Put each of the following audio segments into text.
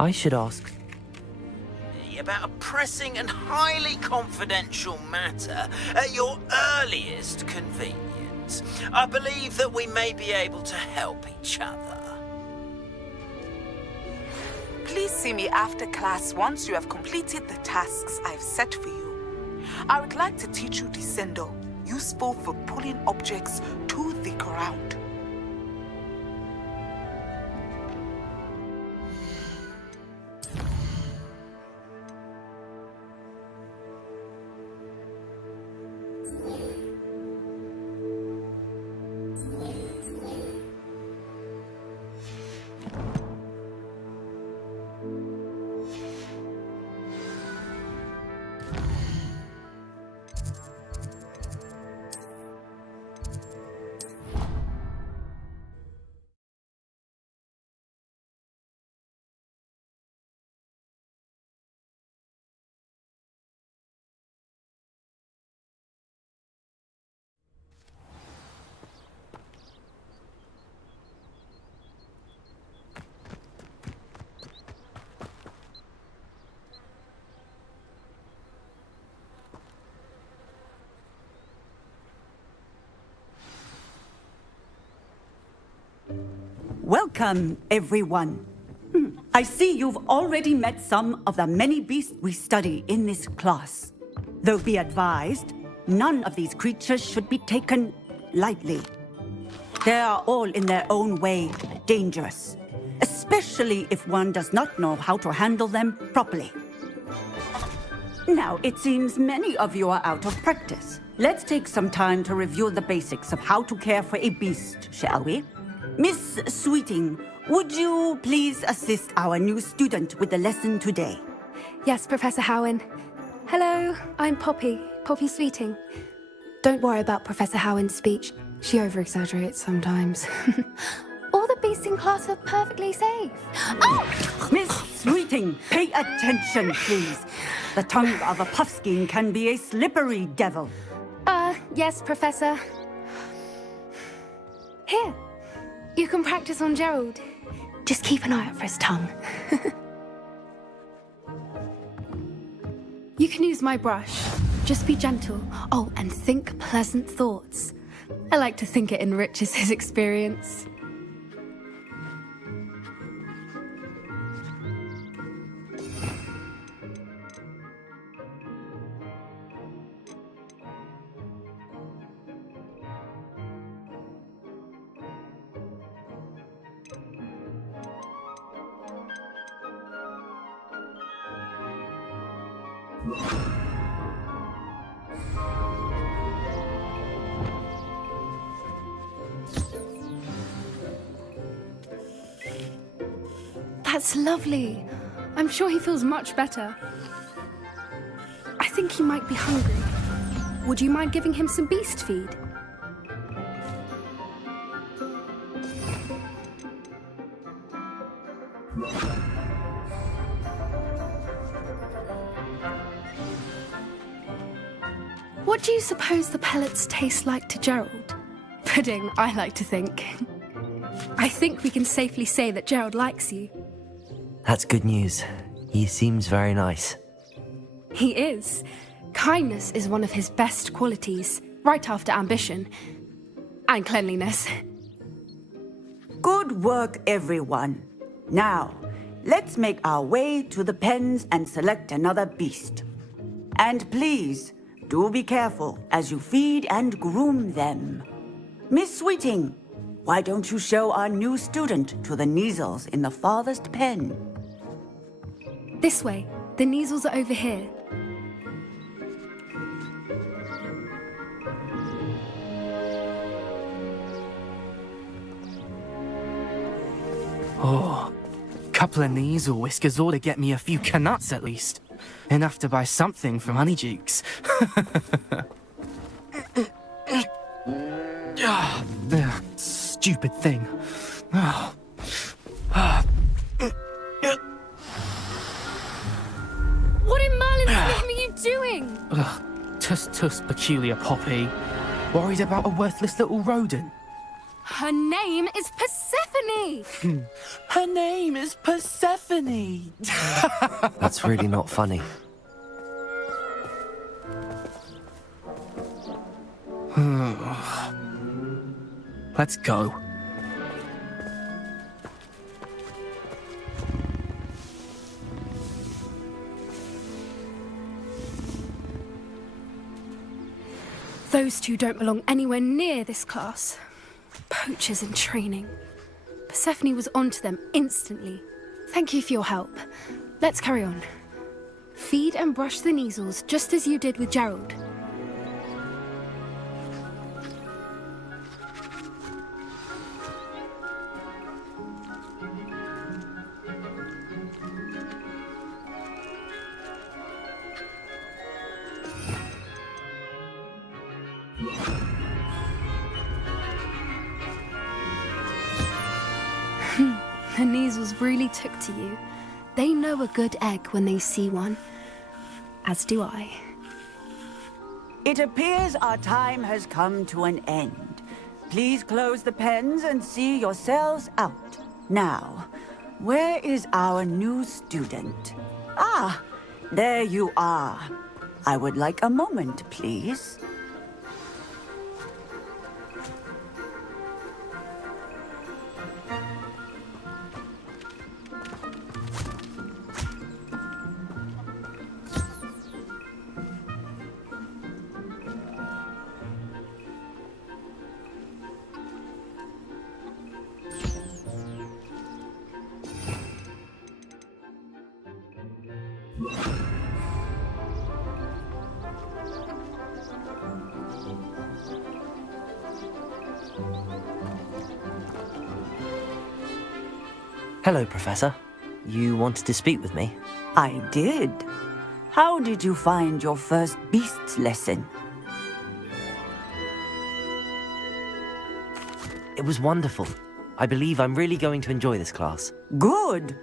I should ask. About a pressing and highly confidential matter at your earliest convenience. I believe that we may be able to help each other. Please see me after class once you have completed the tasks I've set for you. I would like to teach you Descendo, useful for pulling objects to the ground. Welcome, everyone. I see you've already met some of the many beasts we study in this class. Though be advised, none of these creatures should be taken lightly. They are all in their own way dangerous, especially if one does not know how to handle them properly. Now, it seems many of you are out of practice. Let's take some time to review the basics of how to care for a beast, shall we? Miss Sweeting, would you please assist our new student with the lesson today? Yes, Professor Howen. Hello, I'm Poppy Sweeting. Don't worry about Professor Howen's speech. She over-exaggerates sometimes. All the beasts in class are perfectly safe. Oh! Miss Sweeting, pay attention, please. The tongue of a puffskein can be a slippery devil. Yes, Professor. Here. You can practice on Gerald. Just keep an eye out for his tongue. You can use my brush. Just be gentle. Oh, and think pleasant thoughts. I like to think it enriches his experience. That's lovely. I'm sure he feels much better. I think he might be hungry. Would you mind giving him some beast feed? What do you suppose the pellets taste like to Gerald? Pudding, I like to think. I think we can safely say that Gerald likes you. That's good news. He seems very nice. He is. Kindness is one of his best qualities, right after ambition. And cleanliness. Good work, everyone. Now, let's make our way to the pens and select another beast. And please, do be careful as you feed and groom them. Miss Sweeting, why don't you show our new student to the Kneazles in the farthest pen? This way. The Kneazles are over here. Oh, couple of Kneazle whiskers ought to get me a few canuts at least. Enough to buy something from Honeydukes. Stupid thing. What in Merlin's name are you doing? Tuss, peculiar Poppy. Worried about a worthless little rodent. Her name is Persephone! Her name is Persephone! That's really not funny. Let's go. Those two don't belong anywhere near this class. Poachers in training. Persephone was onto them instantly. Thank you for your help. Let's carry on. Feed and brush the Neasels just as you did with Gerald. The Neasels really took to you. They know a good egg when they see one. As do I. It appears our time has come to an end. Please close the pens and see yourselves out. Now, where is our new student? Ah, there you are. I would like a moment, please. Hello, Professor. You wanted to speak with me? I did. How did you find your first beasts lesson? It was wonderful. I believe I'm really going to enjoy this class. Good.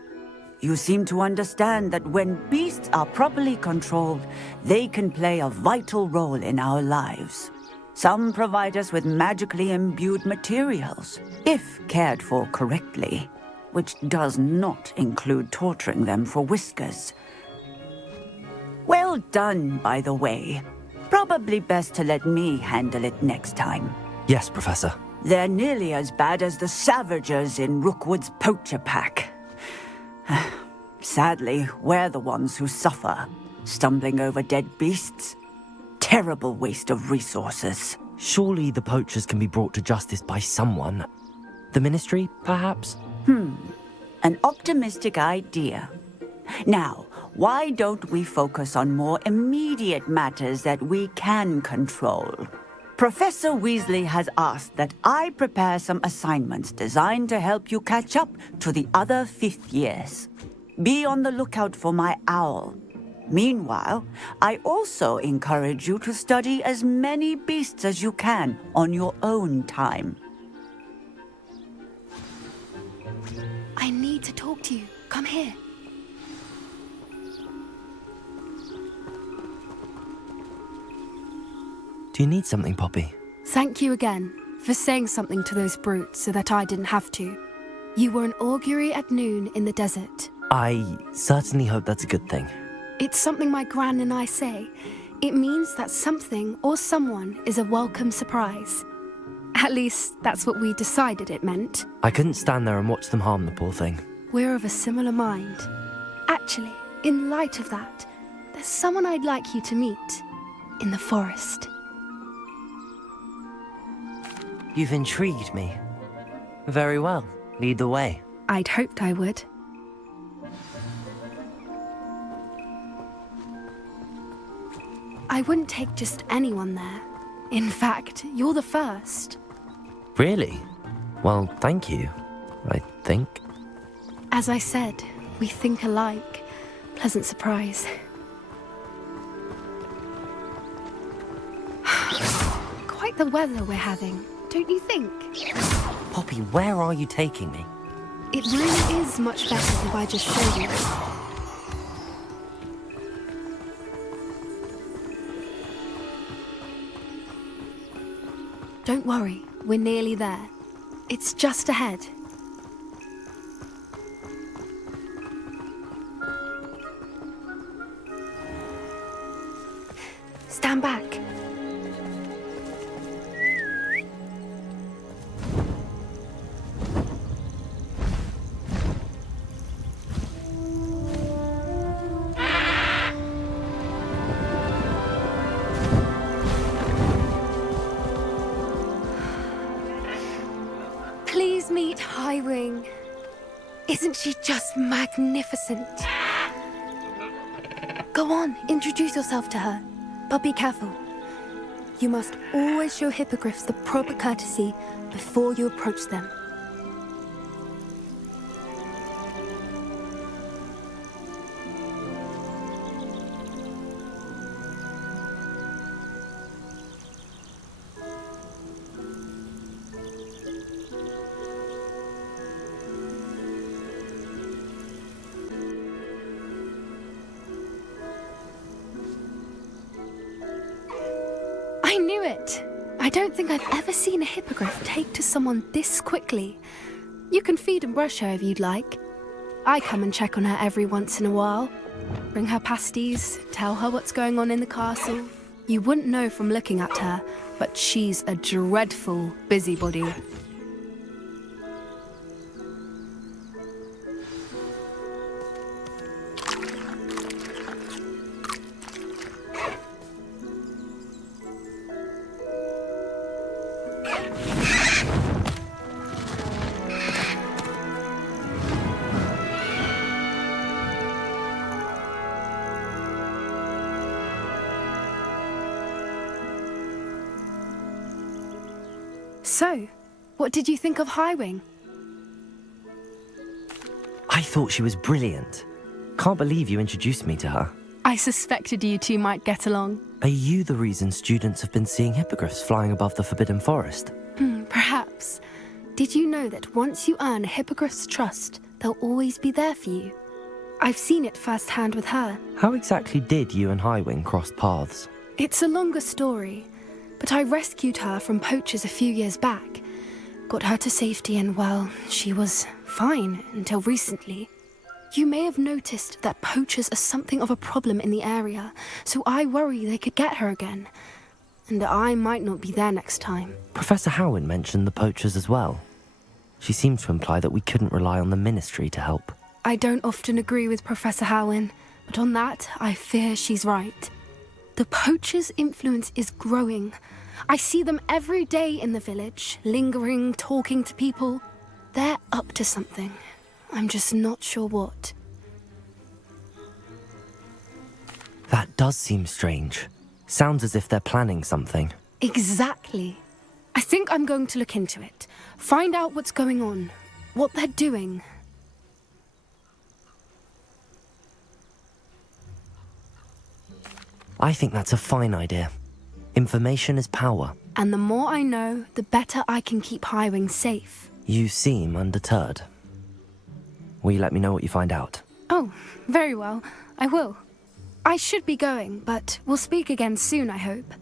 You seem to understand that when beasts are properly controlled, they can play a vital role in our lives. Some provide us with magically imbued materials, if cared for correctly, which does not include torturing them for whiskers. Well done, by the way. Probably best to let me handle it next time. Yes, Professor. They're nearly as bad as the Savagers in Rookwood's poacher pack. Sadly, we're the ones who suffer, stumbling over dead beasts. Terrible waste of resources. Surely the poachers can be brought to justice by someone. The Ministry, perhaps? An optimistic idea. Now, why don't we focus on more immediate matters that we can control? Professor Weasley has asked that I prepare some assignments designed to help you catch up to the other fifth years. Be on the lookout for my owl. Meanwhile, I also encourage you to study as many beasts as you can on your own time. I need to talk to you. Come here. Do you need something, Poppy? Thank you again for saying something to those brutes so that I didn't have to. You were an augury at noon in the desert. I certainly hope that's a good thing. It's something my gran and I say. It means that something or someone is a welcome surprise. At least, that's what we decided it meant. I couldn't stand there and watch them harm the poor thing. We're of a similar mind. Actually, in light of that, there's someone I'd like you to meet. In the forest. You've intrigued me. Very well. Lead the way. I'd hoped I would. I wouldn't take just anyone there. In fact, you're the first. Really? Well, thank you, I think. As I said, we think alike. Pleasant surprise. Quite the weather we're having, don't you think? Poppy, where are you taking me? It really is much better if I just showed you. Don't worry, we're nearly there. It's just ahead. Stand back. Please meet Highwing. Isn't she just magnificent? Go on, introduce yourself to her. But be careful. You must always show hippogriffs the proper courtesy before you approach them. I knew it! I don't think I've ever seen a hippogriff take to someone this quickly. You can feed and brush her if you'd like. I come and check on her every once in a while. Bring her pasties, tell her what's going on in the castle. You wouldn't know from looking at her, but she's a dreadful busybody. So, what did you think of Highwing? I thought she was brilliant. Can't believe you introduced me to her. I suspected you two might get along. Are you the reason students have been seeing hippogriffs flying above the Forbidden Forest? Perhaps. Did you know that once you earn a hippogriff's trust, they'll always be there for you? I've seen it firsthand with her. How exactly did you and Highwing cross paths? It's a longer story, but I rescued her from poachers a few years back. Got her to safety and, well, she was fine until recently. You may have noticed that poachers are something of a problem in the area, so I worry they could get her again. And I might not be there next time. Professor Howen mentioned the poachers as well. She seemed to imply that we couldn't rely on the Ministry to help. I don't often agree with Professor Howen, but on that, I fear she's right. The poachers' influence is growing. I see them every day in the village, lingering, talking to people. They're up to something. I'm just not sure what. That does seem strange. Sounds as if they're planning something. Exactly. I think I'm going to look into it. Find out what's going on, what they're doing. I think that's a fine idea. Information is power. And the more I know, the better I can keep Highwing safe. You seem undeterred. Will you let me know what you find out? Oh, very well. I will. I should be going, but we'll speak again soon, I hope.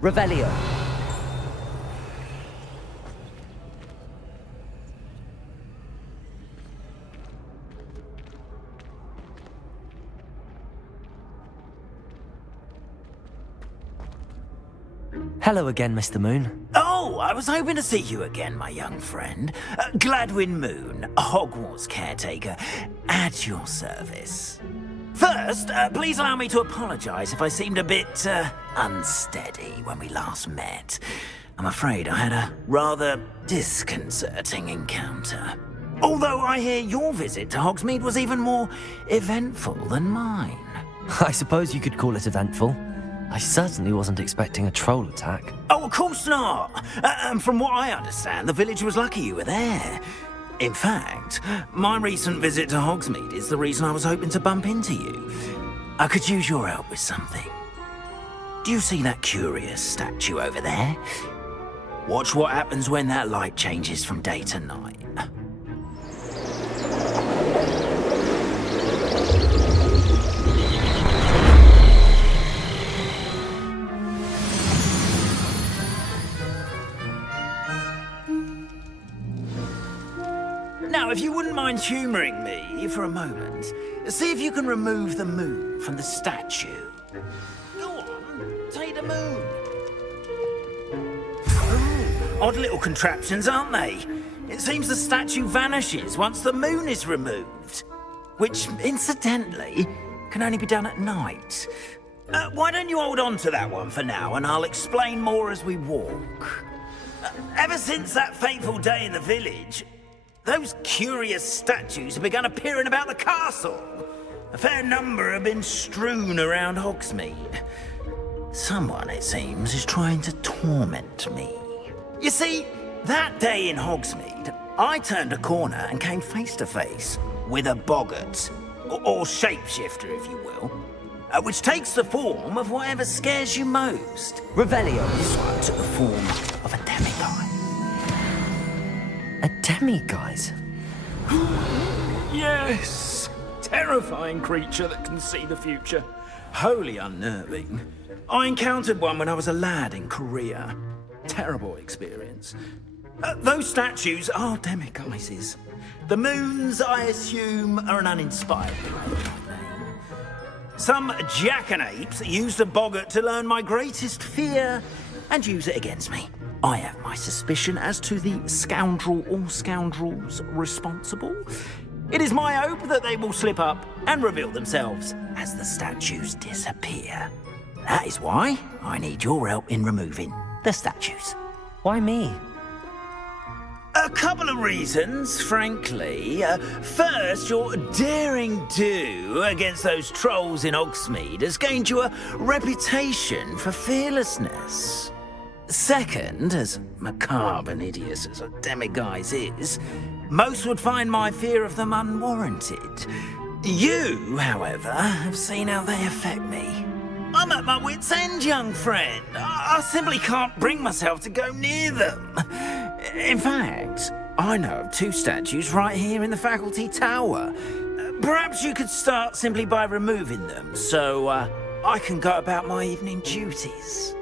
Revelio. Hello again, Mr. Moon. Oh, I was hoping to see you again, my young friend. Gladwin Moon, Hogwarts caretaker, at your service. First, please allow me to apologize if I seemed a bit, unsteady when we last met. I'm afraid I had a rather disconcerting encounter. Although I hear your visit to Hogsmeade was even more eventful than mine. I suppose you could call it eventful. I certainly wasn't expecting a troll attack. Oh, of course not. And from what I understand, the village was lucky you were there. In fact, my recent visit to Hogsmeade is the reason I was hoping to bump into you. I could use your help with something. Do you see that curious statue over there? Watch what happens when that light changes from day to night. Now, if you wouldn't mind humouring me for a moment, see if you can remove the moon from the statue. Go on, take the moon. Ooh, odd little contraptions, aren't they? It seems the statue vanishes once the moon is removed. Which, incidentally, can only be done at night. Why don't you hold on to that one for now, and I'll explain more as we walk. Ever since that fateful day in the village, those curious statues have begun appearing about the castle. A fair number have been strewn around Hogsmeade. Someone, it seems, is trying to torment me. You see, that day in Hogsmeade, I turned a corner and came face to face with a boggart, or shapeshifter, if you will, which takes the form of whatever scares you most. Revelio. This one took the form of a demigod. A demiguise? Yes! Terrifying creature that can see the future. Wholly unnerving. I encountered one when I was a lad in Korea. Terrible experience. Those statues are demiguises. The moons, I assume, are an uninspired name. Some jackanapes used a boggart to learn my greatest fear and use it against me. I have my suspicion as to the scoundrel or scoundrels responsible. It is my hope that they will slip up and reveal themselves as the statues disappear. That is why I need your help in removing the statues. Why me? A couple of reasons, frankly. First, your daring do against those trolls in Hogsmeade has gained you a reputation for fearlessness. Second, as macabre and hideous as a demiguise is, most would find my fear of them unwarranted. You, however, have seen how they affect me. I'm at my wit's end, young friend. I simply can't bring myself to go near them. In fact, I know of two statues right here in the faculty tower. Perhaps you could start simply by removing them, so I can go about my evening duties.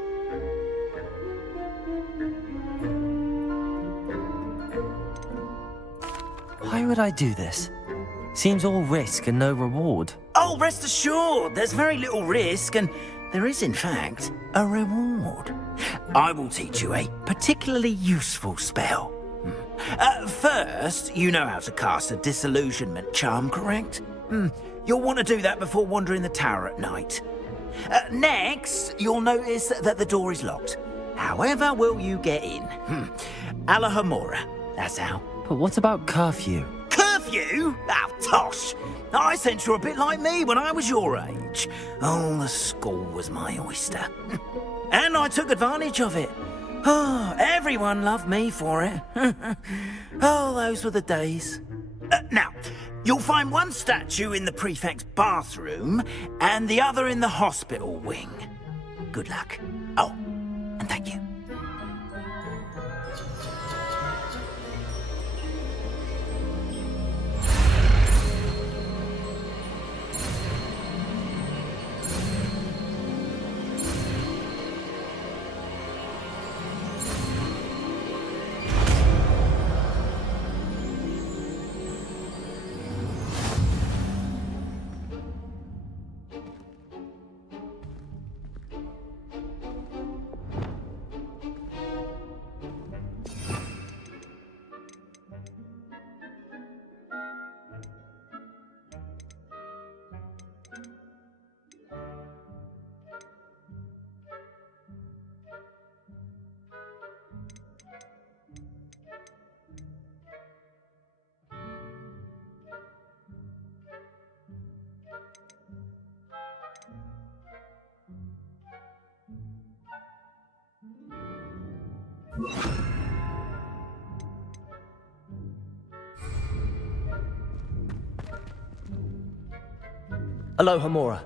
Why would I do this? Seems all risk and no reward. Oh, rest assured, there's very little risk, and there is, in fact, a reward. I will teach you a particularly useful spell. First, you know how to cast a disillusionment charm, correct? You'll want to do that before wandering the tower at night. Next, you'll notice that the door is locked. However will you get in? Alahamora, that's how. But what about curfew? Curfew? Oh, tosh. I sense you're a bit like me when I was your age. Oh, the school was my oyster. And I took advantage of it. Oh, everyone loved me for it. Oh, those were the days. Now, you'll find one statue in the prefect's bathroom and the other in the hospital wing. Good luck. Oh, and thank you. Aloha Mora.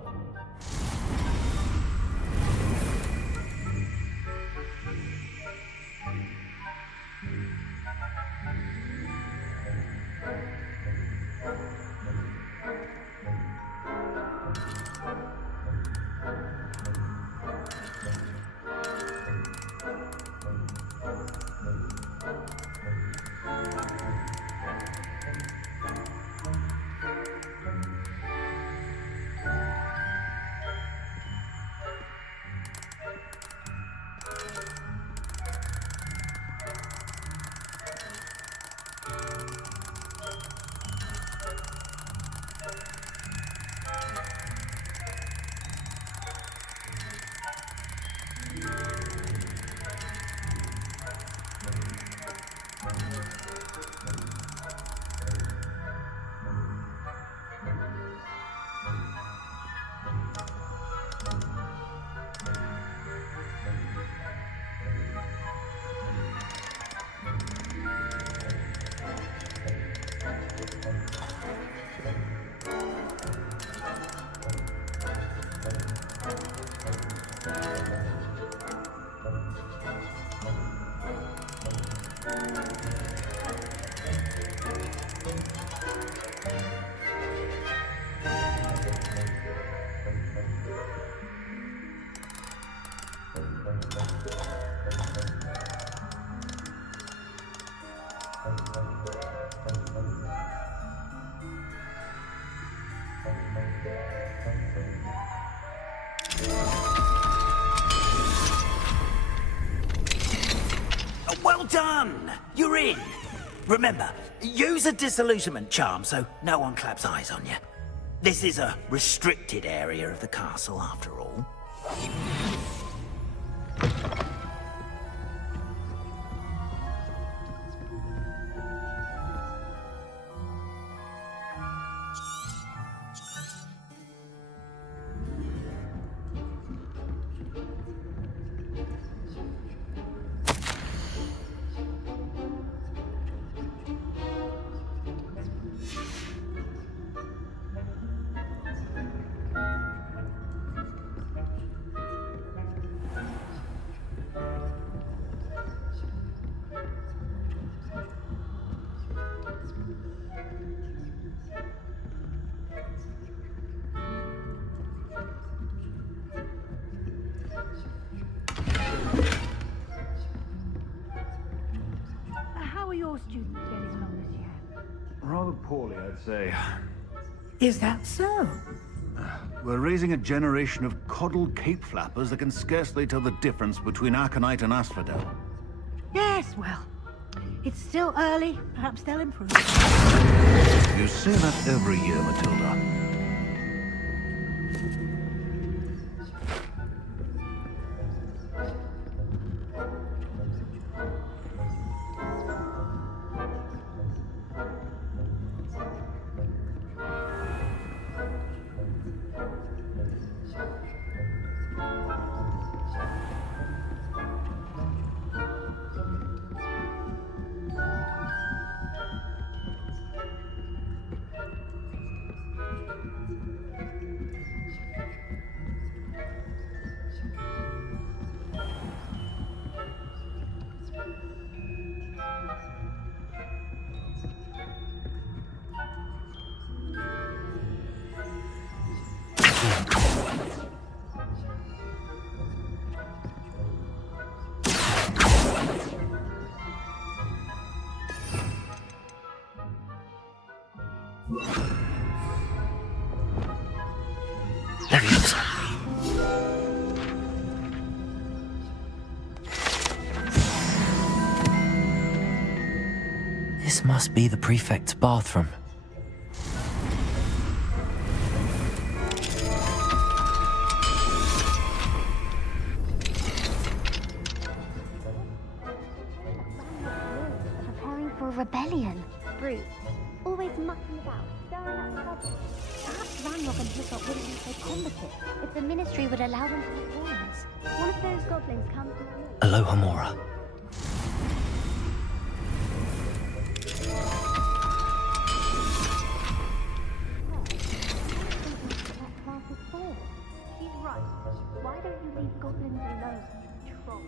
Well done! You're in! Remember, use a disillusionment charm so no one claps eyes on you. This is a restricted area of the castle, after all. How are your students getting on this year? Rather poorly, I'd say. Is that so? We're raising a generation of coddled cape flappers that can scarcely tell the difference between aconite and asphodel. Yes, well, it's still early. Perhaps they'll improve. You say that every year, Matilda. This must be the prefect's bathroom. Preparing for a rebellion. Brute. Always mucking about, stirring up trouble. Perhaps Ranrock and Hiccup wouldn't be so combative if the Ministry would allow them to join us. One of those goblins comes with me. Aloha Mora. Right. Why don't you leave goblins alone, you troll?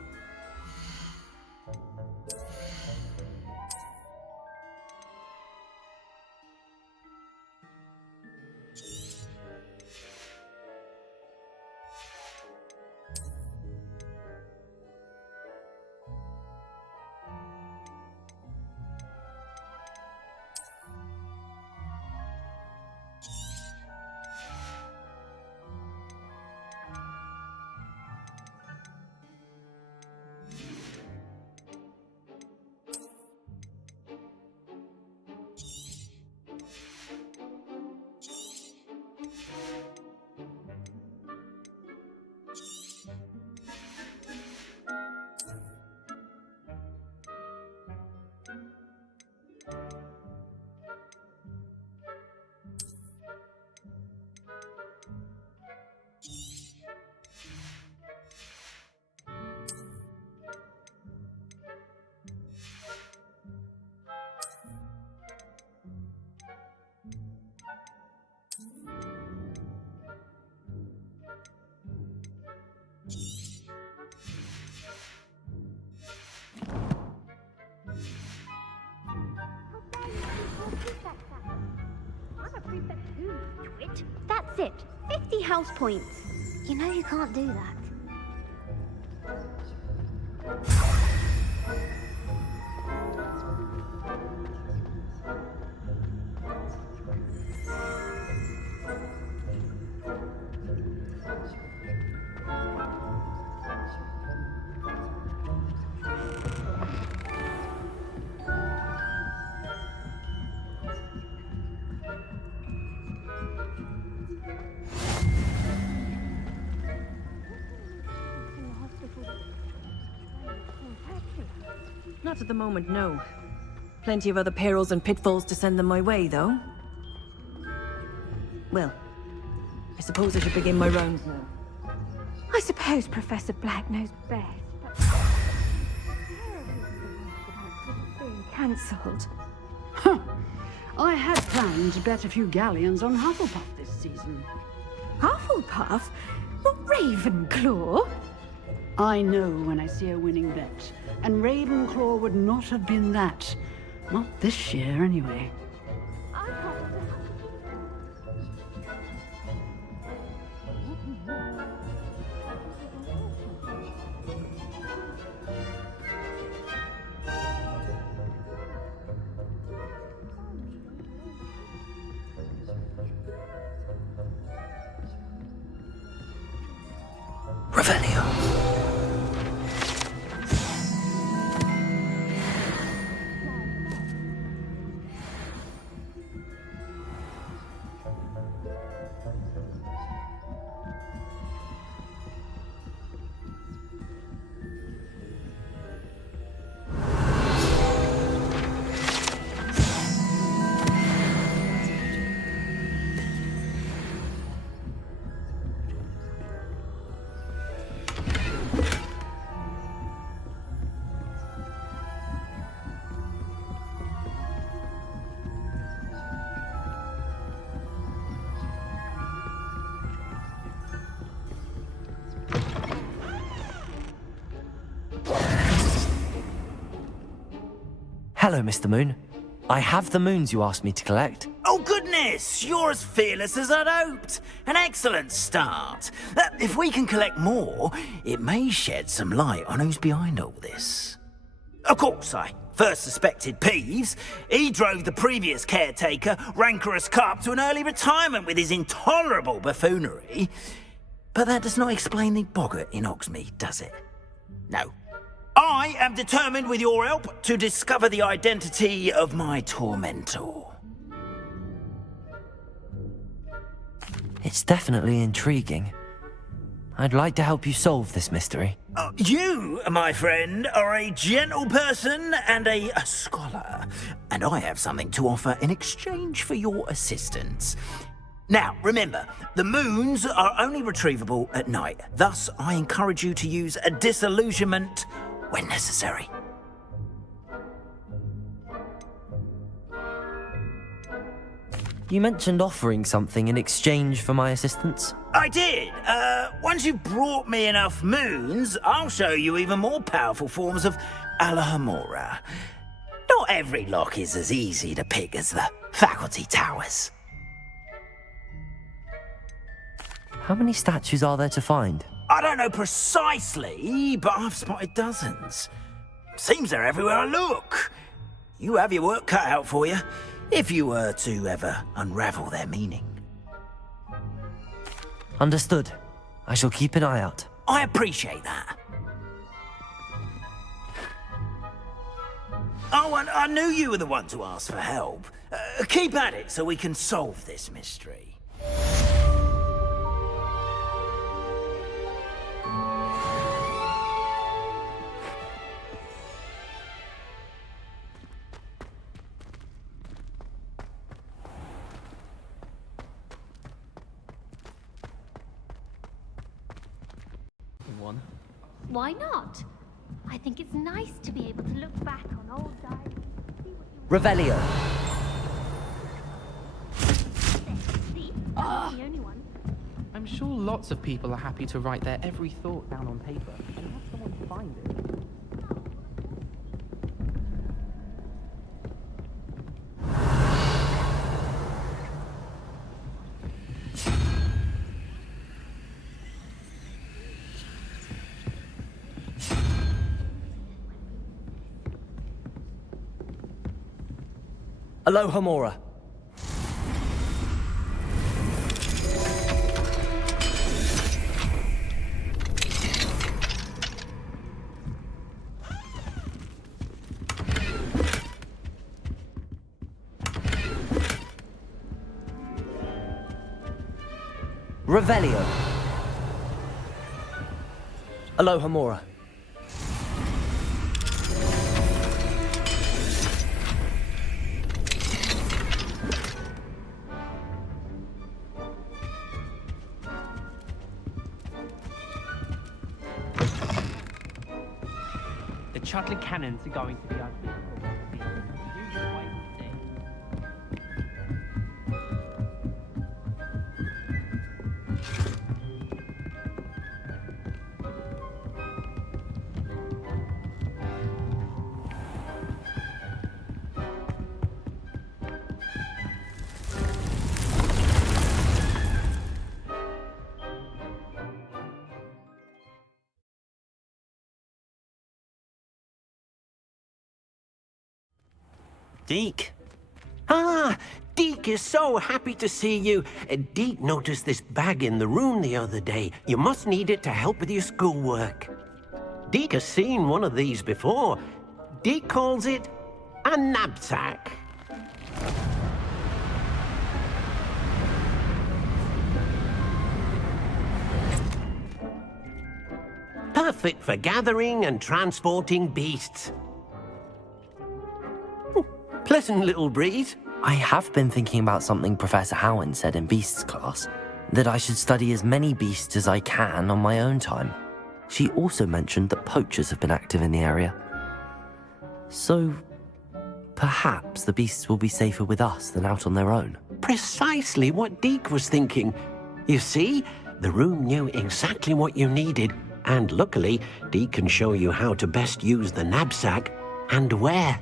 I'm a prefect too, you twit. That's it. 50 house points. You know you can't do that. Not at the moment, no. Plenty of other perils and pitfalls to send them my way, though. Well, I suppose I should begin my rounds now. I suppose Professor Black knows best, but... being cancelled. Huh. I had planned to bet a few galleons on Hufflepuff this season. Hufflepuff? Not Ravenclaw? I know when I see a winning bet, and Ravenclaw would not have been that. Not this year, anyway. Revelio. Hello, Mr. Moon. I have the moons you asked me to collect. Oh, goodness! You're as fearless as I'd hoped. An excellent start. If we can collect more, it may shed some light on who's behind all this. Of course, I first suspected Peeves. He drove the previous caretaker, Rancorous Carp, to an early retirement with his intolerable buffoonery. But that does not explain the boggart in Hogsmeade, does it? No. I am determined, with your help, to discover the identity of my tormentor. It's definitely intriguing. I'd like to help you solve this mystery. You, my friend, are a gentle person and a scholar, and I have something to offer in exchange for your assistance. Now, remember, the moons are only retrievable at night. Thus, I encourage you to use a disillusionment when necessary. You mentioned offering something in exchange for my assistance. I did. Once you've brought me enough moons, I'll show you even more powerful forms of Alohomora. Not every lock is as easy to pick as the faculty towers. How many statues are there to find? I don't know precisely, but I've spotted dozens. Seems they're everywhere I look. You have your work cut out for you, if you were to ever unravel their meaning. Understood. I shall keep an eye out. I appreciate that. Oh, and I knew you were the one to ask for help. Keep at it so we can solve this mystery. Why not? I think it's nice to be able to look back on old diaries and see what you... Revelio. See? I'm not the only one. I'm sure lots of people are happy to write their every thought down on paper and have someone find it. Alohomora. Revelio. Alohomora. The chocolate cannons are going to be unbeatable. You just wait and see. Deke. Ah, Deke is so happy to see you. Deke noticed this bag in the room the other day. You must need it to help with your schoolwork. Deke has seen one of these before. Deke calls it a knapsack. Perfect for gathering and transporting beasts. Pleasant little breeze. I have been thinking about something Professor Howin said in Beasts class, that I should study as many beasts as I can on my own time. She also mentioned that poachers have been active in the area. So, perhaps the beasts will be safer with us than out on their own. Precisely what Deke was thinking. You see, the room knew exactly what you needed, and luckily, Deke can show you how to best use the knapsack and where.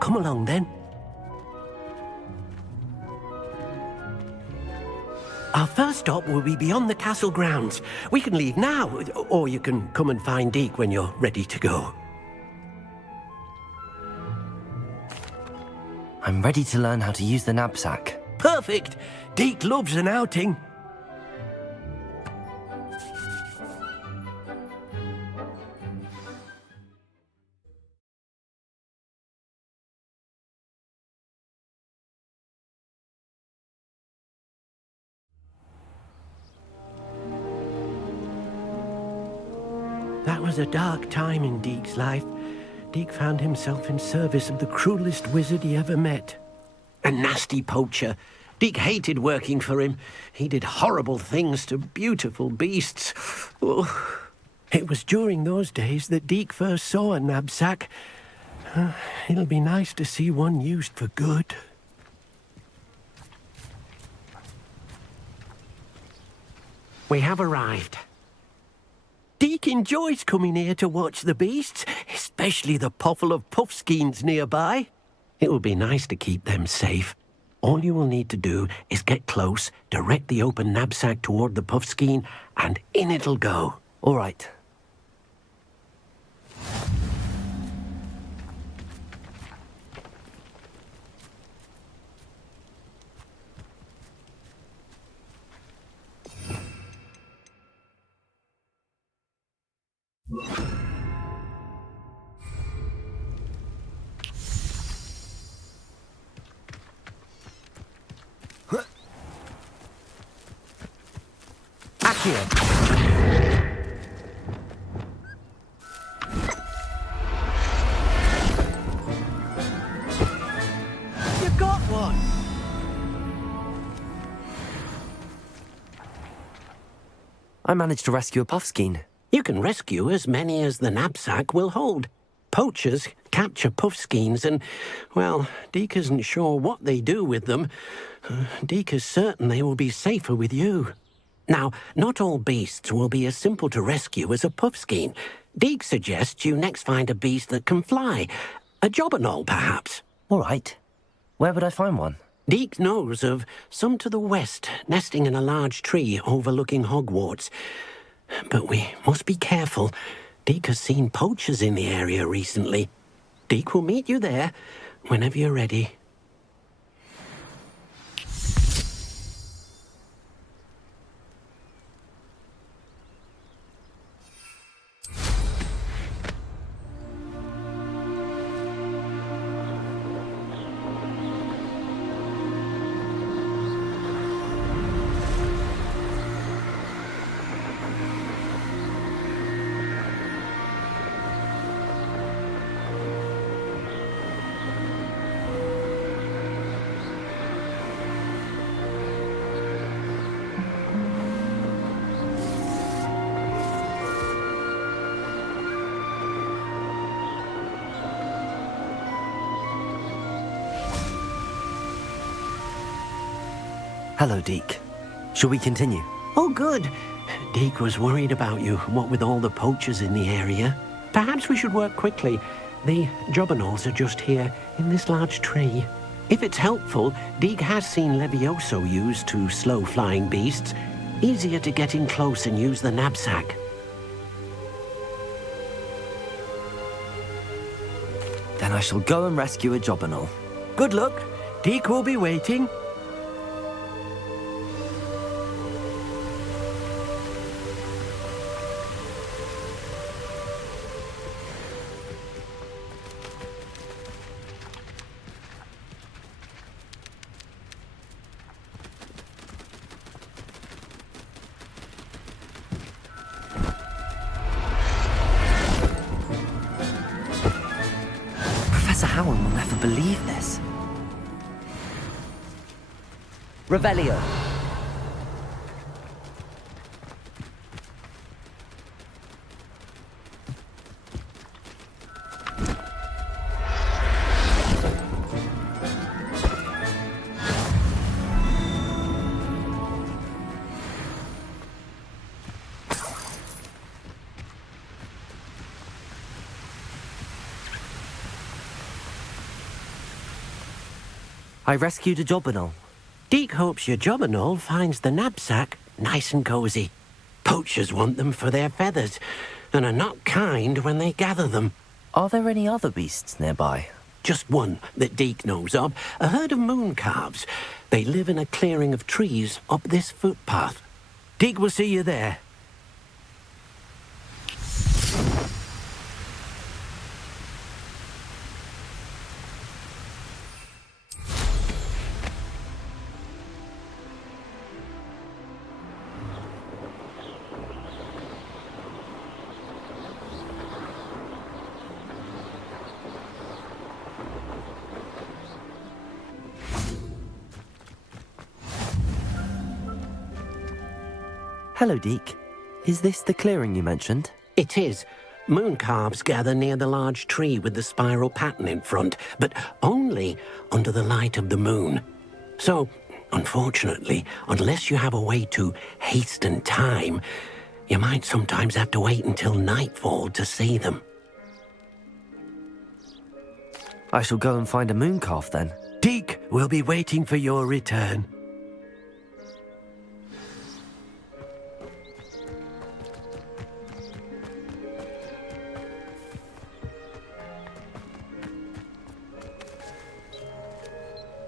Come along, then. Our first stop will be beyond the castle grounds. We can leave now, or you can come and find Deke when you're ready to go. I'm ready to learn how to use the knapsack. Perfect! Deke loves an outing. That was a dark time in Deke's life. Deke found himself in service of the cruelest wizard he ever met. A nasty poacher. Deke hated working for him. He did horrible things to beautiful beasts. Oh. It was during those days that Deke first saw a knapsack It'll be nice to see one used for good. We have arrived. Deke enjoys coming here to watch the beasts, especially the potful of puffskeins nearby. It will be nice to keep them safe. All you will need to do is get close, direct the open knapsack toward the puffskein, and in it'll go. All right. Accio! You got one! I managed to rescue a puffskein. You can rescue as many as the knapsack will hold. Poachers capture puffskeins and, well, Deke isn't sure what they do with them. Deke is certain they will be safer with you. Now, not all beasts will be as simple to rescue as a puffskein. Deke suggests you next find a beast that can fly. A jobberknoll, perhaps. All right. Where would I find one? Deke knows of some to the west, nesting in a large tree overlooking Hogwarts. But we must be careful. Deke has seen poachers in the area recently. Deke will meet you there whenever you're ready. Hello, Deke. Shall we continue? Oh, good. Deke was worried about you, what with all the poachers in the area. Perhaps we should work quickly. The jobberknolls are just here, in this large tree. If it's helpful, Deke has seen Levioso used to slow flying beasts. Easier to get in close and use the knapsack. Then I shall go and rescue a jobberknoll. Good luck. Deke will be waiting. Professor Howard will never believe this. Revelio. I rescued a jobberknoll. Deke hopes your jobberknoll finds the knapsack nice and cozy. Poachers want them for their feathers, and are not kind when they gather them. Are there any other beasts nearby? Just one that Deke knows of, a herd of moon calves. They live in a clearing of trees up this footpath. Deke will see you there. Hello, Deke. Is this the clearing you mentioned? It is. Mooncalves gather near the large tree with the spiral pattern in front, but only under the light of the moon. So, unfortunately, unless you have a way to hasten time, you might sometimes have to wait until nightfall to see them. I shall go and find a mooncalf then. Deke will be waiting for your return.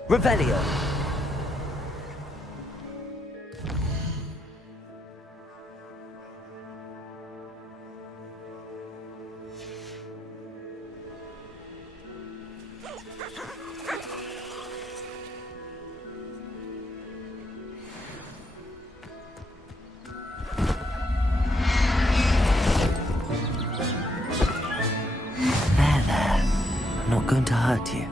Revelio. There. I'm not going to hurt you.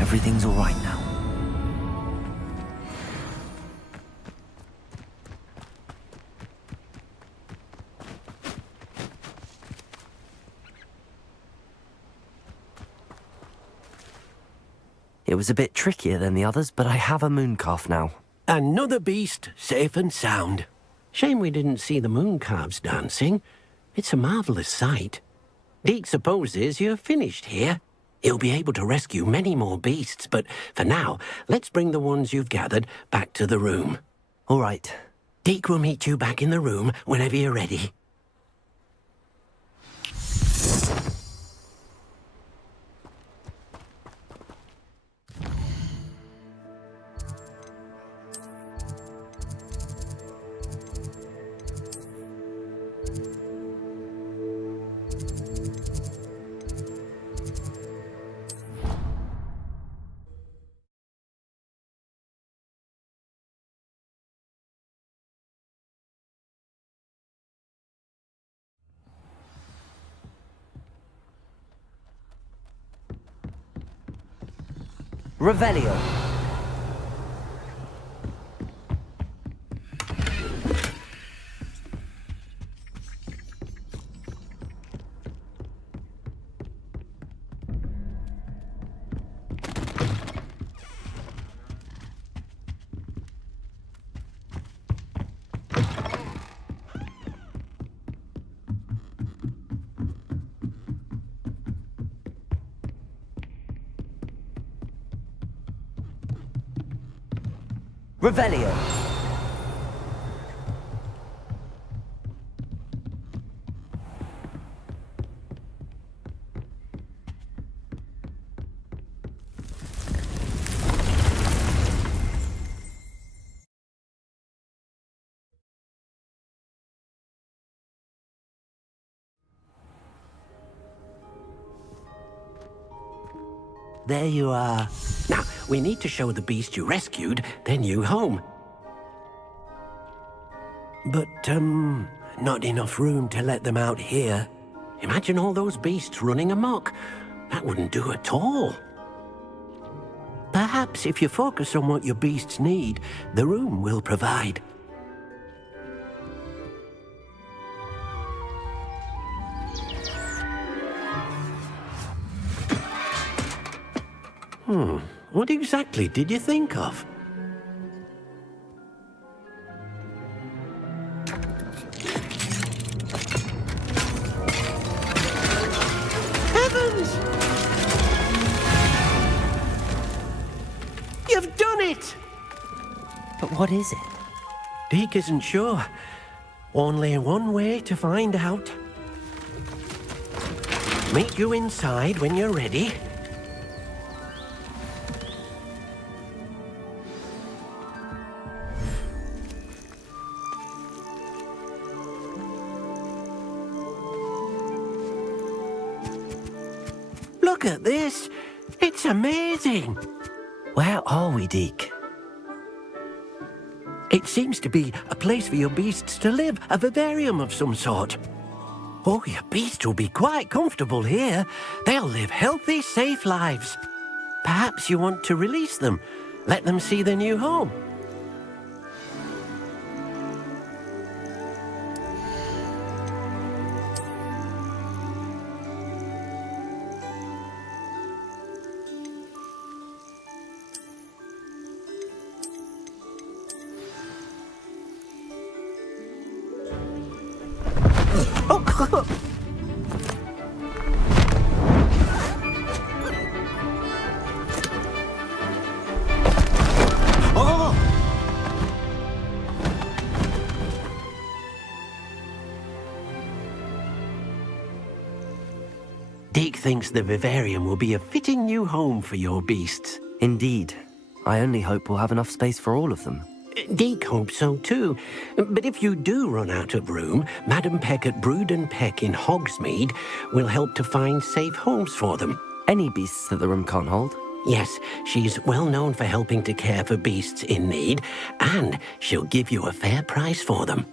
Everything's all right now. It was a bit trickier than the others, but I have a mooncalf now. Another beast, safe and sound. Shame we didn't see the mooncalves dancing. It's a marvellous sight. Deke supposes you're finished here. He'll be able to rescue many more beasts, but for now, let's bring the ones you've gathered back to the room. All right. Deke will meet you back in the room whenever you're ready. Revelio. Revelio. There you are. Now, we need to show the beast you rescued their new home. But, not enough room to let them out here. Imagine all those beasts running amok. That wouldn't do at all. Perhaps if you focus on what your beasts need, the room will provide. What exactly did you think of? Heavens! You've done it! But what is it? Deke isn't sure. Only one way to find out. Meet you inside when you're ready. Look at this. It's amazing. Where are we, Deke? It seems to be a place for your beasts to live, a vivarium of some sort. Oh, your beasts will be quite comfortable here. They'll live healthy, safe lives. Perhaps you want to release them, let them see their new home. Deke thinks the vivarium will be a fitting new home for your beasts. Indeed. I only hope we'll have enough space for all of them. Deke hopes so too. But if you do run out of room, Madam Peck at Brood and Peck in Hogsmeade will help to find safe homes for them. Any beasts that the room can't hold? Yes, she's well known for helping to care for beasts in need, and she'll give you a fair price for them.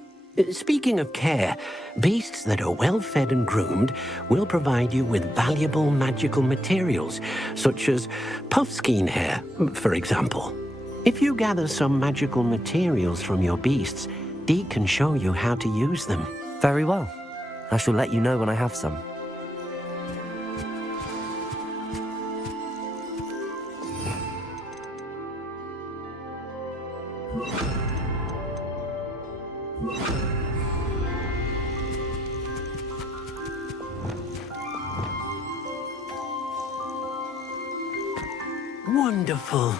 Speaking of care, beasts that are well fed and groomed will provide you with valuable magical materials, such as puffskein hair, for example. If you gather some magical materials from your beasts, Deke can show you how to use them. Very well. I shall let you know when I have some. Wonderful.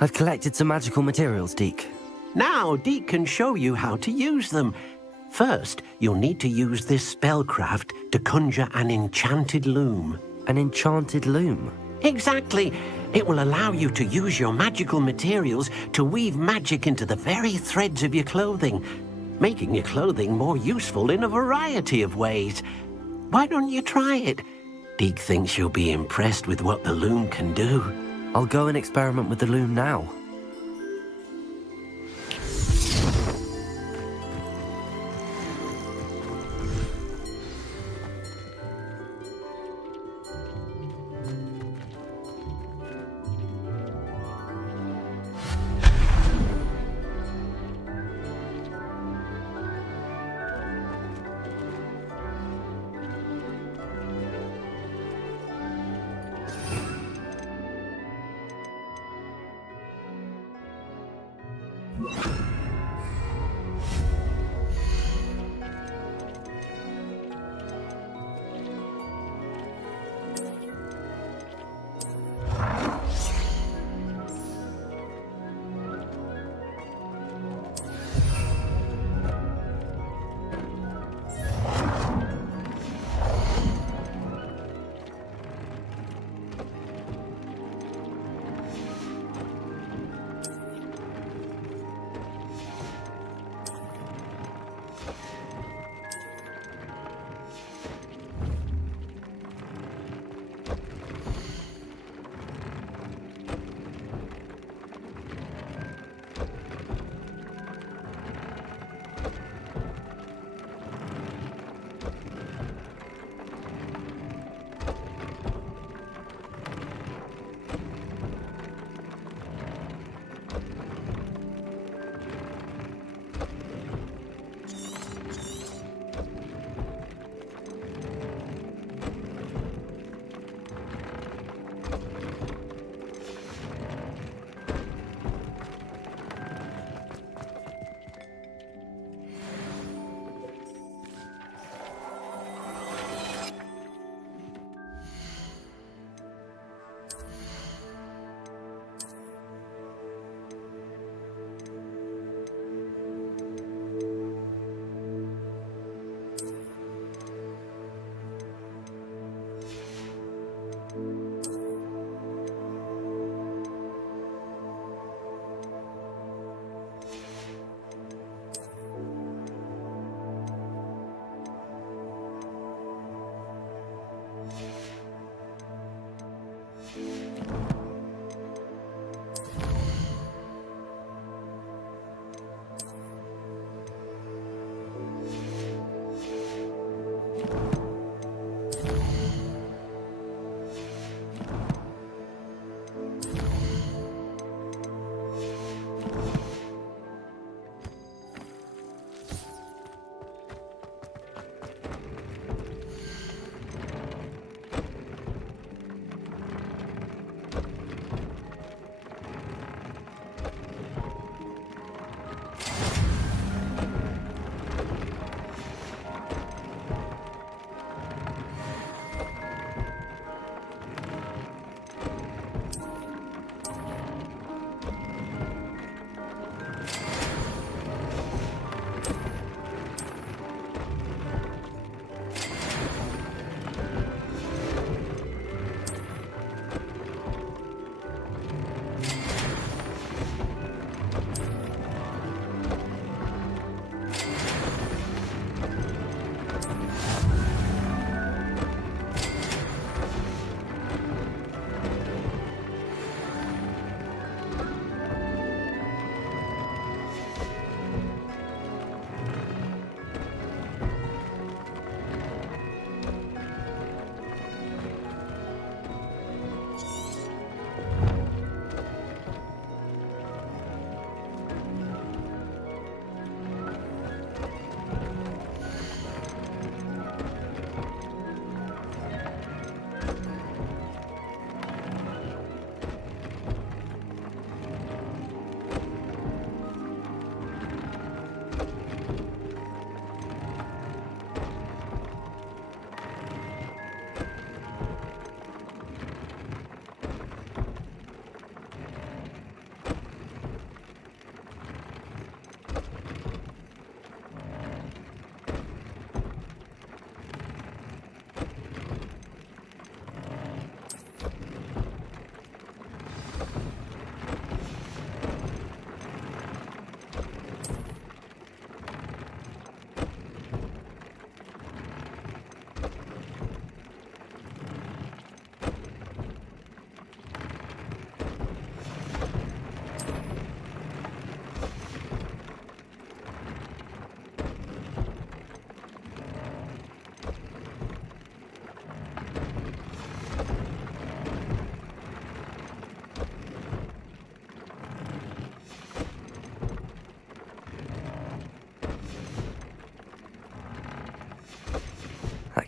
I've collected some magical materials, Deke. Now Deke can show you how to use them. First, you'll need to use this spellcraft to conjure an enchanted loom. An enchanted loom? Exactly. It will allow you to use your magical materials to weave magic into the very threads of your clothing, making your clothing more useful in a variety of ways. Why don't you try it? Deke thinks you'll be impressed with what the loom can do. I'll go and experiment with the loom now.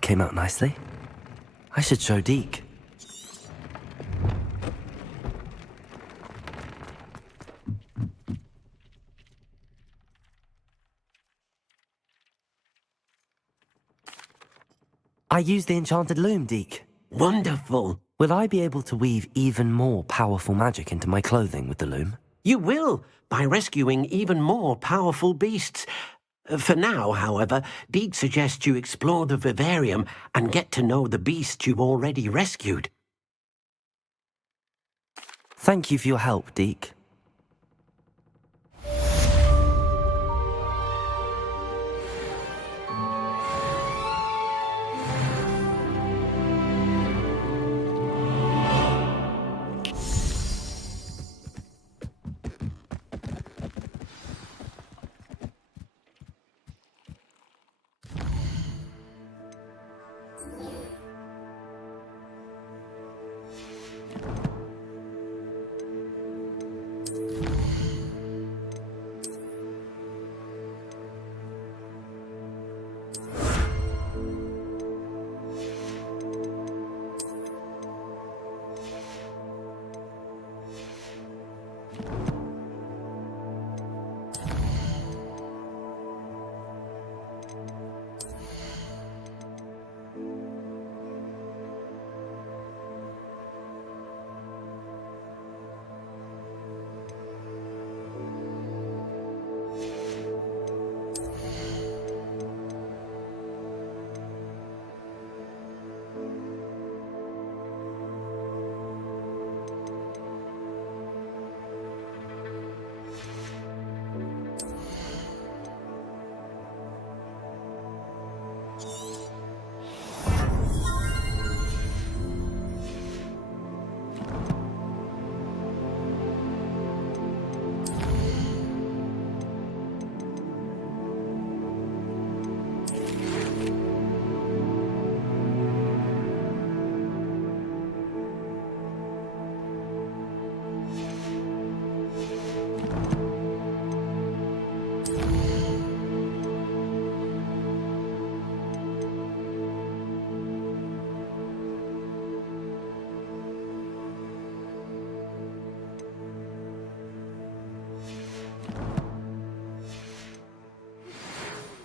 came out nicely. I should show Deke. I used the enchanted loom, Deke. Wonderful. Will I be able to weave even more powerful magic into my clothing with the loom? You will, by rescuing even more powerful beasts. For now, however, Deke suggests you explore the vivarium and get to know the beasts you've already rescued. Thank you for your help, Deke.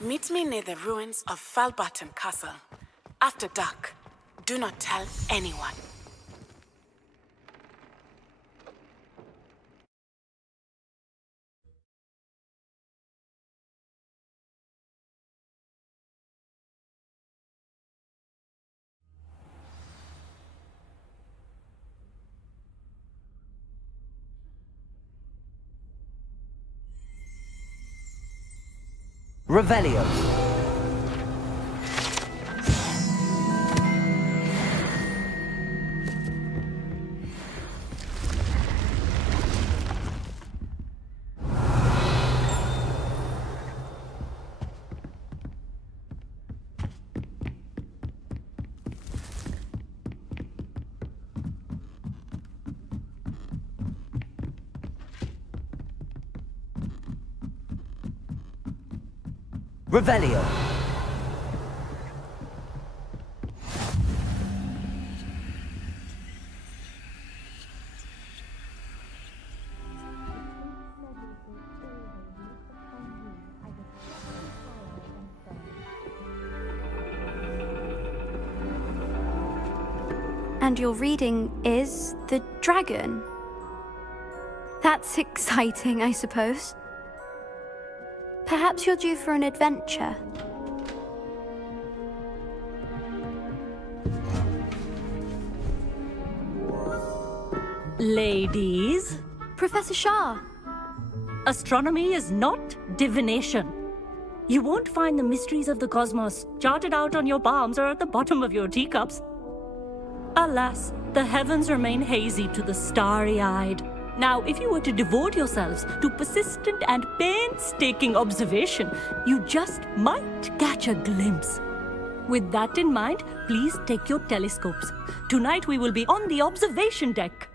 Meet me near the ruins of Falbarton Castle. After dark. Do not tell anyone. Revelio. Revelio. And your reading is the dragon. That's exciting, I suppose. Perhaps you're due for an adventure. Ladies. Professor Shah. Astronomy is not divination. You won't find the mysteries of the cosmos charted out on your palms or at the bottom of your teacups. Alas, the heavens remain hazy to the starry-eyed. Now, if you were to devote yourselves to persistent and painstaking observation, you just might catch a glimpse. With that in mind, please take your telescopes. Tonight we will be on the observation deck.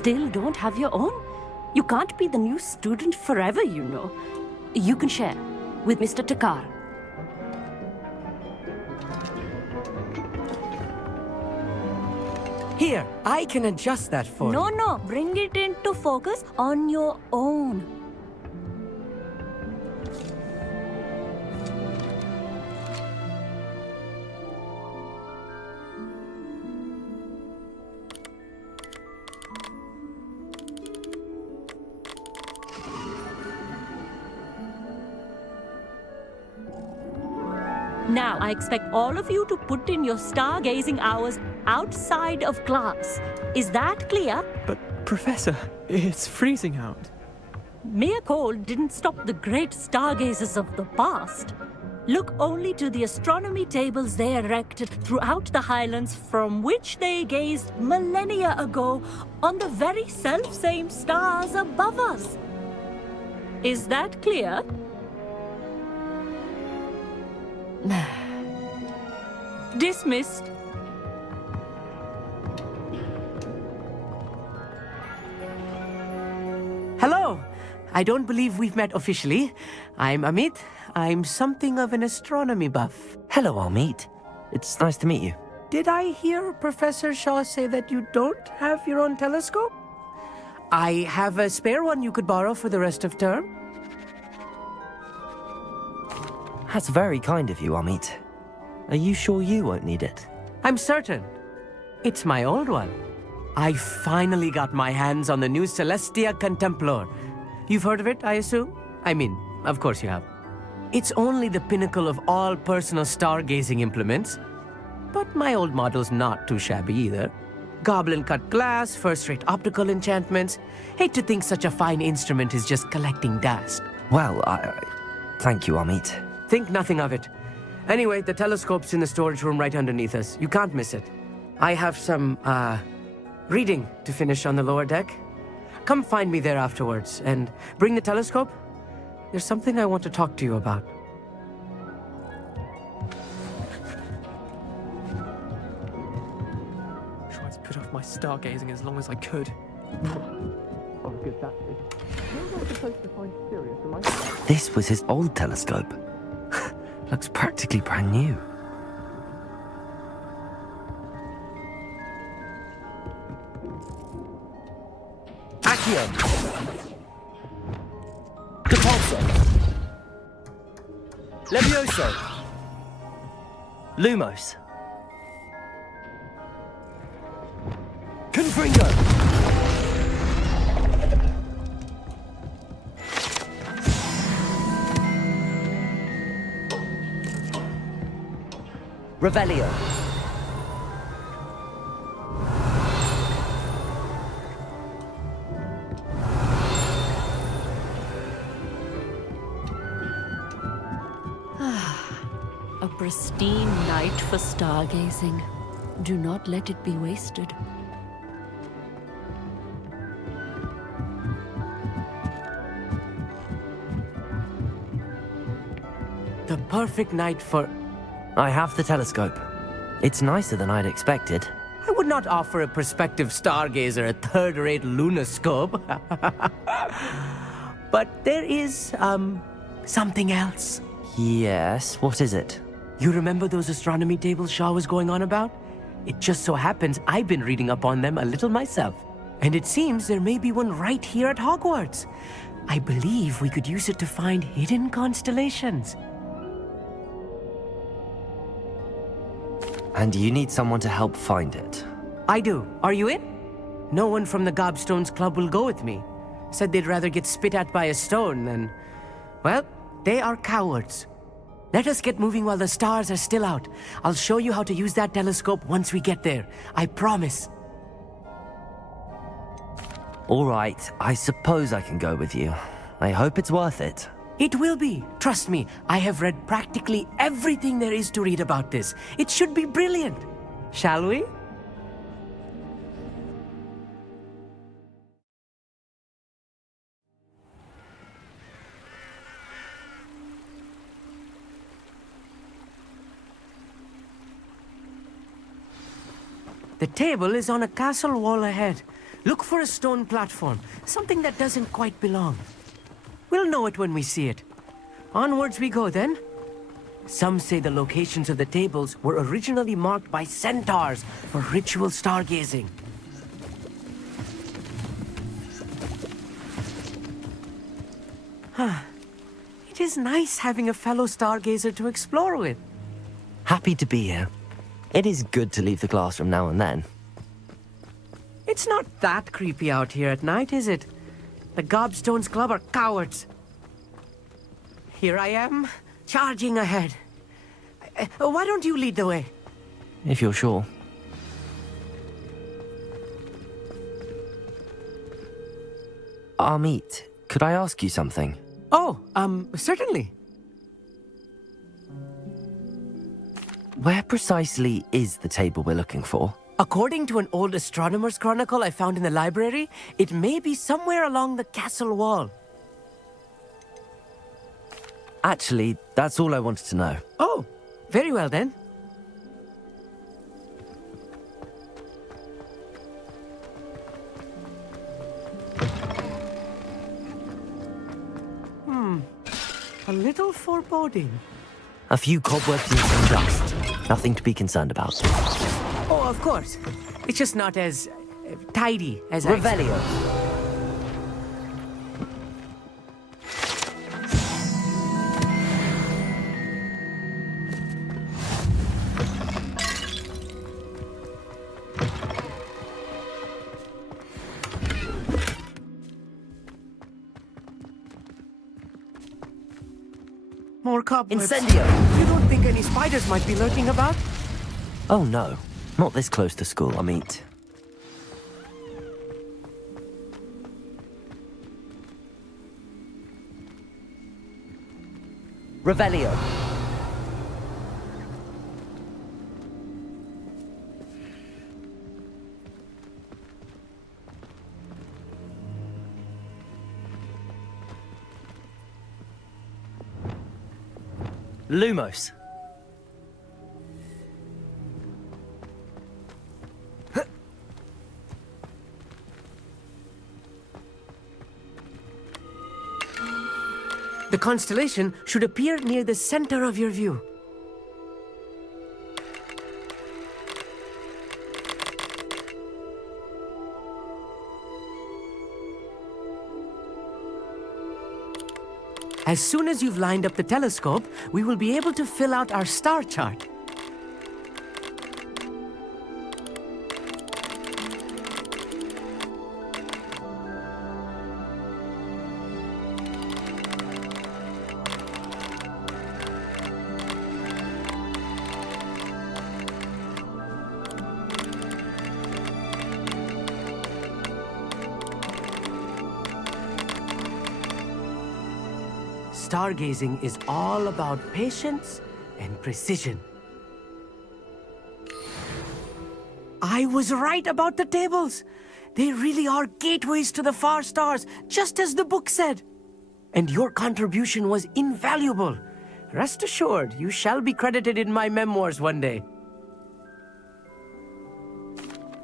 still don't have your own? You can't be the new student forever, you know. You can share with Mr. Takar. Here, I can adjust that for you. No, bring it into focus on your own. Now, I expect all of you to put in your stargazing hours outside of class. Is that clear? But, Professor, it's freezing out. Mere cold didn't stop the great stargazers of the past. Look only to the astronomy tables they erected throughout the highlands from which they gazed millennia ago on the very self-same stars above us. Is that clear? Dismissed. Hello! I don't believe we've met officially. I'm Amit. I'm something of an astronomy buff. Hello, Amit. It's nice to meet you. Did I hear Professor Shaw say that you don't have your own telescope? I have a spare one you could borrow for the rest of term. That's very kind of you, Amit. Are you sure you won't need it? I'm certain. It's my old one. I finally got my hands on the new Celestia Contemplar. You've heard of it, I assume? I mean, of course you have. It's only the pinnacle of all personal stargazing implements. But my old model's not too shabby either. Goblin-cut glass, first-rate optical enchantments. Hate to think such a fine instrument is just collecting dust. Well, thank you, Amit. Think nothing of it. Anyway, the telescope's in the storage room right underneath us. You can't miss it. I have some, reading to finish on the lower deck. Come find me there afterwards, and bring the telescope. There's something I want to talk to you about. Tried to put off my stargazing as long as I could. Oh, good, that did. What was I supposed to find serious, am I? This was his old telescope. Looks practically brand new. Accio! Depulso! Levioso! Lumos! Confringo! Revelio. A pristine night for stargazing. Do not let it be wasted. The perfect night for... I have the telescope. It's nicer than I'd expected. I would not offer a prospective stargazer a third-rate lunoscope. But there is, something else. Yes, what is it? You remember those astronomy tables Shaw was going on about? It just so happens I've been reading up on them a little myself. And it seems there may be one right here at Hogwarts. I believe we could use it to find hidden constellations. And you need someone to help find it. I do. Are you in? No one from the Gobstones Club will go with me. Said they'd rather get spit at by a stone than... Well, they are cowards. Let us get moving while the stars are still out. I'll show you how to use that telescope once we get there. I promise. All right, I suppose I can go with you. I hope it's worth it. It will be. Trust me, I have read practically everything there is to read about this. It should be brilliant. Shall we? The table is on a castle wall ahead. Look for a stone platform, something that doesn't quite belong. We'll know it when we see it. Onwards we go then. Some say the locations of the tables were originally marked by centaurs for ritual stargazing. It is nice having a fellow stargazer to explore with. Happy to be here. It is good to leave the classroom now and then. It's not that creepy out here at night, is it? The Gobstones Club are cowards. Here I am, charging ahead. Why don't you lead the way? If you're sure. Amit, could I ask you something? Oh, certainly. Where precisely is the table we're looking for? According to an old astronomer's chronicle I found in the library, it may be somewhere along the castle wall. Actually, that's all I wanted to know. Oh, very well then. A little foreboding. A few cobwebs and some dust. Nothing to be concerned about. Oh, of course. It's just not as tidy as Revelio. More cobwebs. Incendio! You don't think any spiders might be lurking about? Oh no, not this close to school, Amit. Revelio. Lumos. The constellation should appear near the center of your view. As soon as you've lined up the telescope, we will be able to fill out our star chart. Stargazing is all about patience and precision. I was right about the tables. They really are gateways to the far stars, just as the book said. And your contribution was invaluable. Rest assured, you shall be credited in my memoirs one day.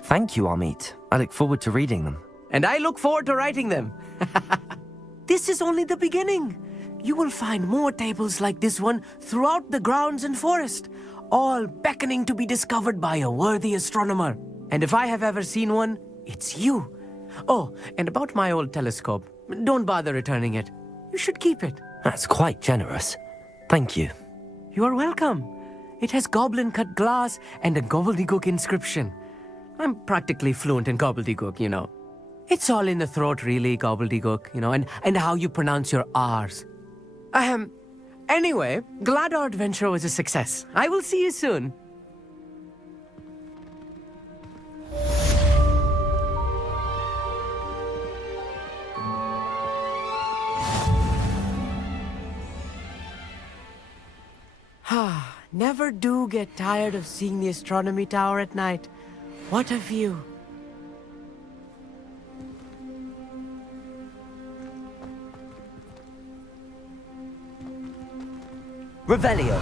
Thank you, Amit. I look forward to reading them. And I look forward to writing them. This is only the beginning. You will find more tables like this one throughout the grounds and forest, all beckoning to be discovered by a worthy astronomer. And if I have ever seen one, it's you. Oh, and about my old telescope, don't bother returning it. You should keep it. That's quite generous. Thank you. You are welcome. It has goblin-cut glass and a gobbledygook inscription. I'm practically fluent in gobbledygook, you know. It's all in the throat, really, gobbledygook, you know, and how you pronounce your R's. Anyway, glad our adventure was a success. I will see you soon. Never do get tired of seeing the astronomy tower at night. What a view. Revelio.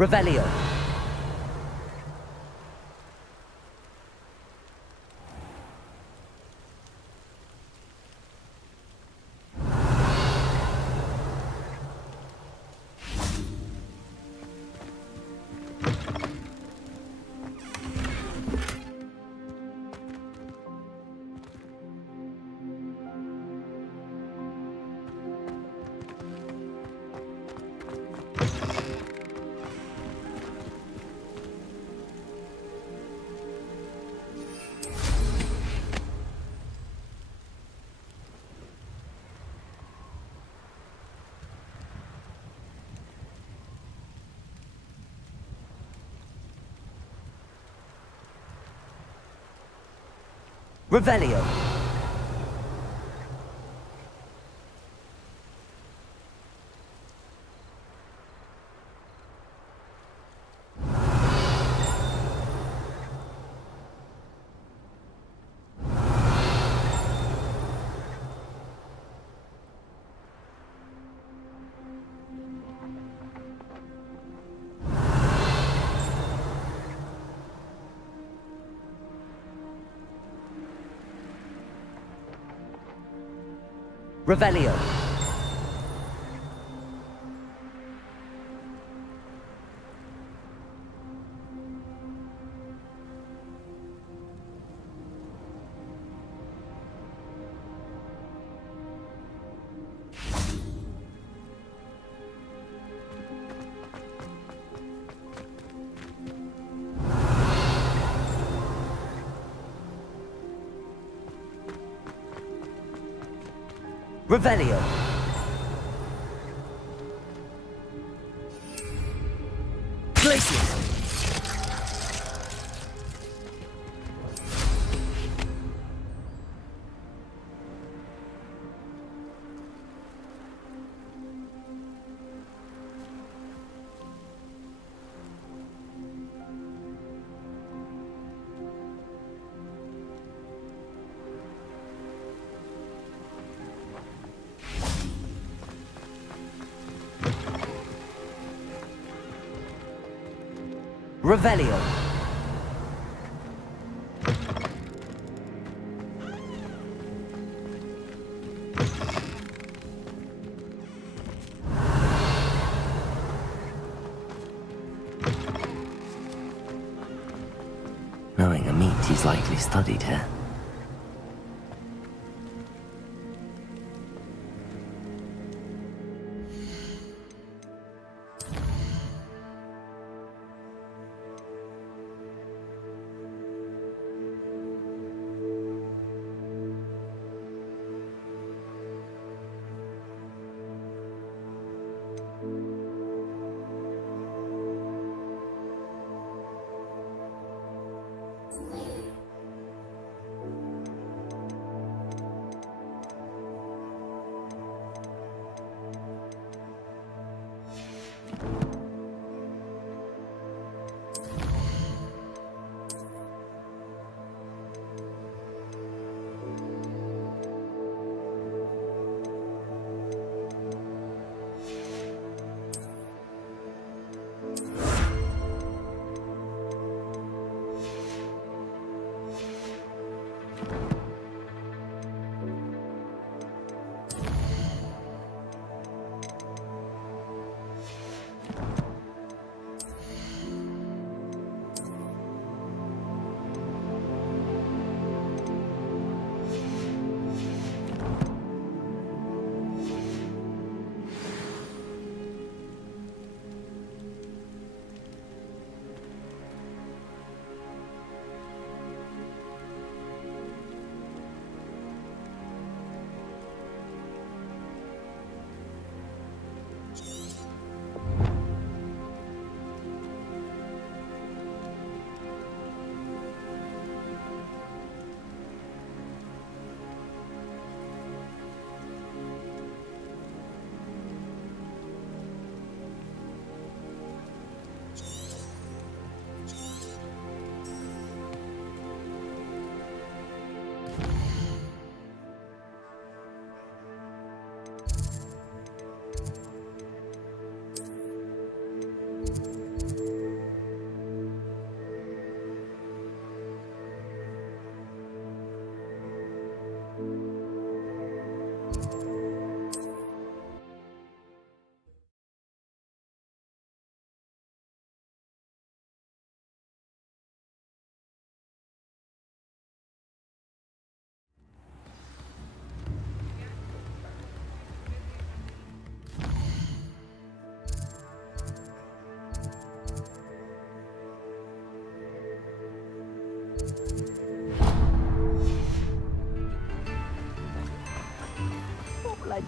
Revelio. Revelio. Revelio. Revelio. Glacius. Revelio. Knowing a meat, he's likely studied here.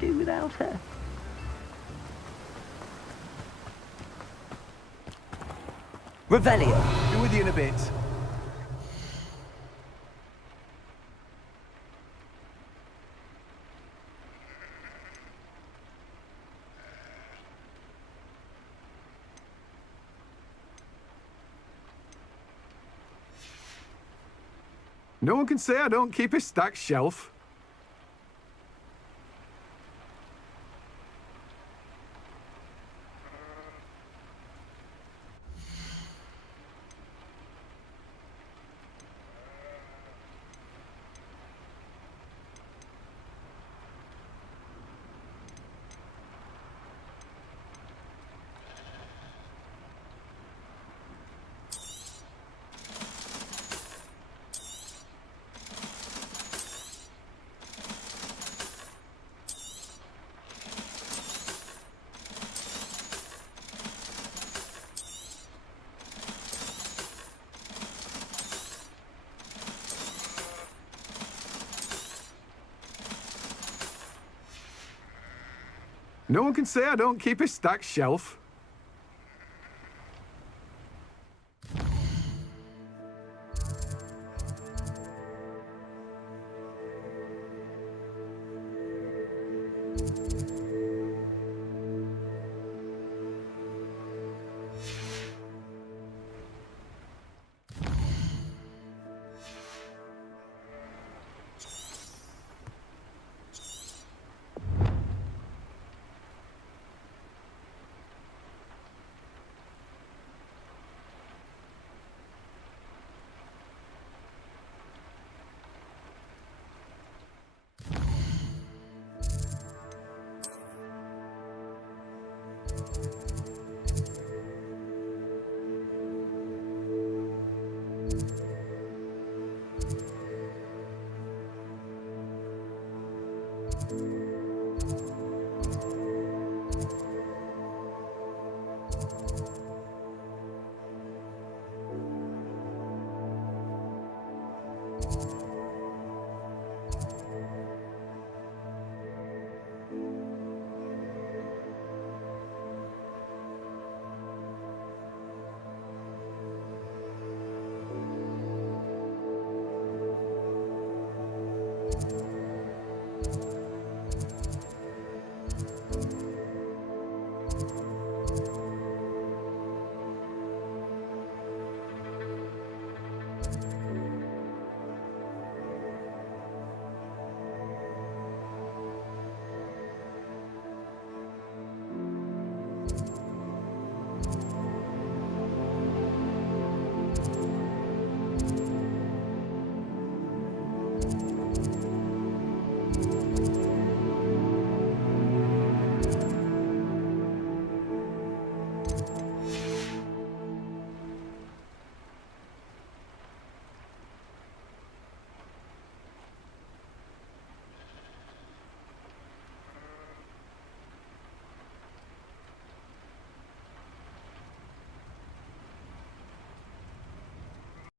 do without her. Revelio. Be with you in a bit. No one can say I don't keep a stacked shelf. No one can say I don't keep a stacked shelf.